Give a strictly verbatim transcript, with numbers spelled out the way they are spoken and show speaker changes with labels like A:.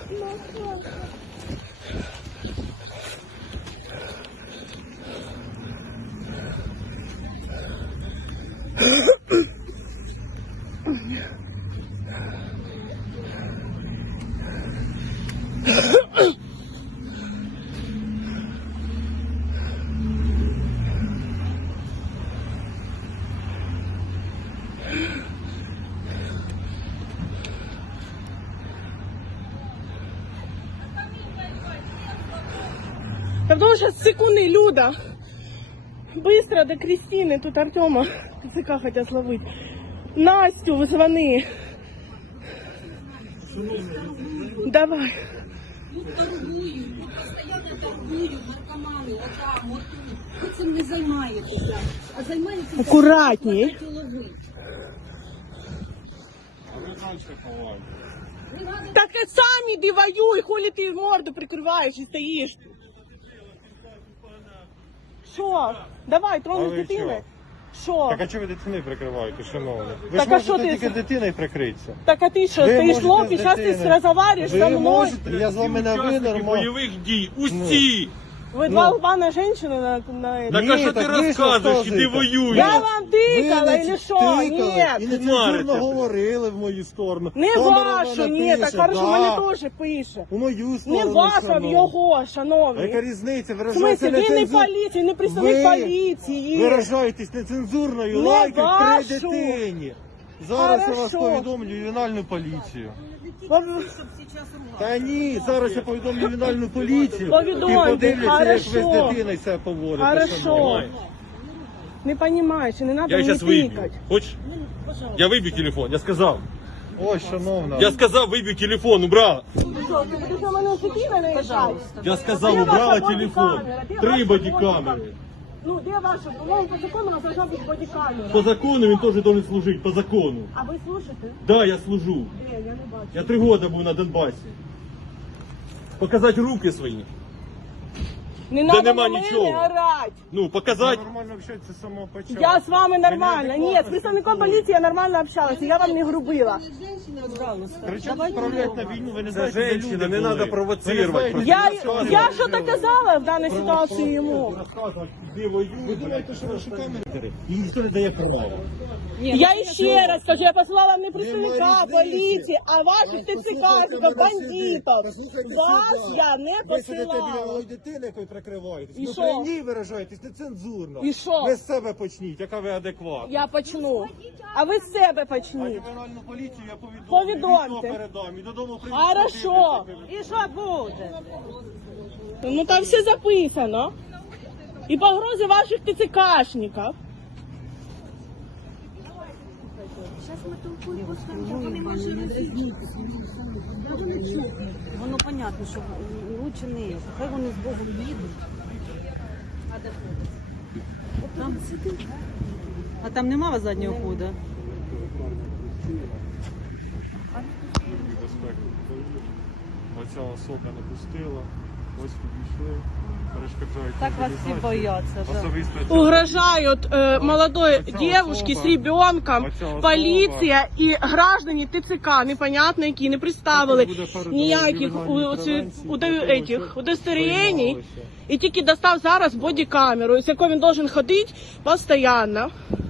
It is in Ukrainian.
A: Потому что секунды, Люда. Быстро до Кристины, тут Артема ТЦК хотят словить. Настю визвани. Давай.
B: Тут торгують, постійно торгують наркомани, отам, отут. Ви цим не займаєтеся, а займаєтеся...
A: Акуратней. Так и сам иди воюй, хули ты морду прикрываешь и стоишь. Що? Давай, тронеш дитини. Що?
C: Так а чого ви дитини прикриваєте, шановні? Ви
A: Так,
C: ж
A: а що
C: можете
A: ти-
C: тільки дитиною прикритися.
A: Так а ти що,
C: Ви
A: стоїш
C: можете
A: лоб
C: з
A: і зараз ти
C: дитиною.
A: розговорюєш
C: Ви
A: со мною?
C: можете, я з вами на ви
D: Учасники
C: нормально.
D: бойових дій, усі!
A: Ви два лбана женщини на, на...
D: Так
C: Ні,
D: а що ти
C: так ви ж
D: розказуєш, іди
C: розказуєте.
D: воюй!
A: Я вам тикала,
C: Ви не
A: или що?
C: тикали, і
A: Ні.
C: нецензурно
D: Марите.
C: говорили в мою сторону.
A: Не
C: Камера
A: вашу,
C: в мене
A: ні,
C: пише,
A: так хорошо,
C: да.
A: мене теж пише.
C: У мою
A: Не
C: сторону,
A: ваша, в
C: шановні.
A: його,
C: А яка
A: шановні.
C: різниця?
A: В
C: Виражаєте
A: смысле, ви не
C: нецензур-
A: поліція, не представник
C: Ви
A: поліції.
C: Виражаєтесь нецензурною
A: Не
C: лайкою при
A: вашу.
C: дитині. Зараз я вас
A: Хорошо.
C: повідомлю ювенальну поліцію.
A: Пов-
C: Та ні, зараз я повідомлю ювенальну поліцію.
A: Повідомте,
C: І подивляться, як ви з
A: хорошо.
C: дитиною себе поводите.
A: Хорошо.
C: шановні.
A: Не понимаешь, не надо
D: Я
A: мне
D: сейчас выбью.
A: тыкать.
D: Хочешь? Я выбью телефон, я сказал.
C: Ой, шановна.
D: Я сказал, выбью телефон, убрала.
A: Что, ты будешь на мене дитина наїжджати?
D: Я сказал,
A: Где
D: убрала
A: ваша
D: телефон.
A: бодикамера? Где
D: Три
A: ваша
D: бодикамеры.
A: бодикамера? Ну, где ваша? По-моему, по закону у нас должна быть бодикамера.
D: По закону він теж должен служити, по закону.
A: А ви слушаєте?
D: Да, я служу.
A: Де, я не бачу.
D: Я три года був на Донбасі. Показати руки свої.
A: Не
D: Де
A: надо
D: нема
A: на мене
D: нічого.
A: орать.
D: Ну, показати.
C: Нормально общається з самого початку.
A: Я з вами
C: Ви
A: нормально.
C: неадекватно
A: Нет, с представником поліції я нормально общалась, я вам не грубила.
C: Кричать, відправляють на війну, ви не знаєте, де
D: женщина,
C: люди
D: не
C: були.
D: надо провоцировать.
C: Ви не знаєте,
A: Я,
C: де люди
A: я
C: були.
A: що-то казала в даній ситуації йому.
D: Розказувати, де воюють.
C: Ви думаєте, що ваші камери? Їй ніхто не дає права.
A: Я ще раз скажу, я послала не представника
C: Нема
A: поліції, а ваших ТЦКшників, бандитів.
C: Послухайте
A: Вас
C: сюди.
A: я не
C: Ви сидите біля
A: посилала.
C: малої дитини, якою прикриваєтесь.
A: І
C: Ви
A: що?
C: при ній виражаєтесь нецензурно.
A: І що?
C: Ви з себе почніть, яка ви адекватна.
A: Я почну. А ви з себе
C: А
A: почніть.
C: ювенальну поліцію я повідомлю.
A: Повідомте.
C: Відео передам. І додому прийдуть.
A: Хорошо.
B: І що буде?
A: Ну там все записано. І погрози ваших ТЦКшників.
B: Воно понятно, що лучше не. Хай вони з Богом їдуть. Там сидить. А там нема заднього ходу?
C: Безпеку. Оця особа не пустила. Ось підійшли. Перешкоджають.
B: Так вас всі
C: мобілізації.
B: бояться. Да.
C: Особисто ця-
A: Угрожают э, молодой
C: Оця
A: девушке
C: особа,
A: с ребенком,
C: оця особа.
A: поліція і граждані ТЦК, непонятно які, не представили
C: Буде передано
A: ніяких
C: ювенальній
A: у- оці-
C: превенції
A: уде-
C: для того,
A: етих
C: щоб
A: удостоверень.
C: приймалося.
A: І тільки достав зараз бодікамеру, з якою він должен ходити постійно.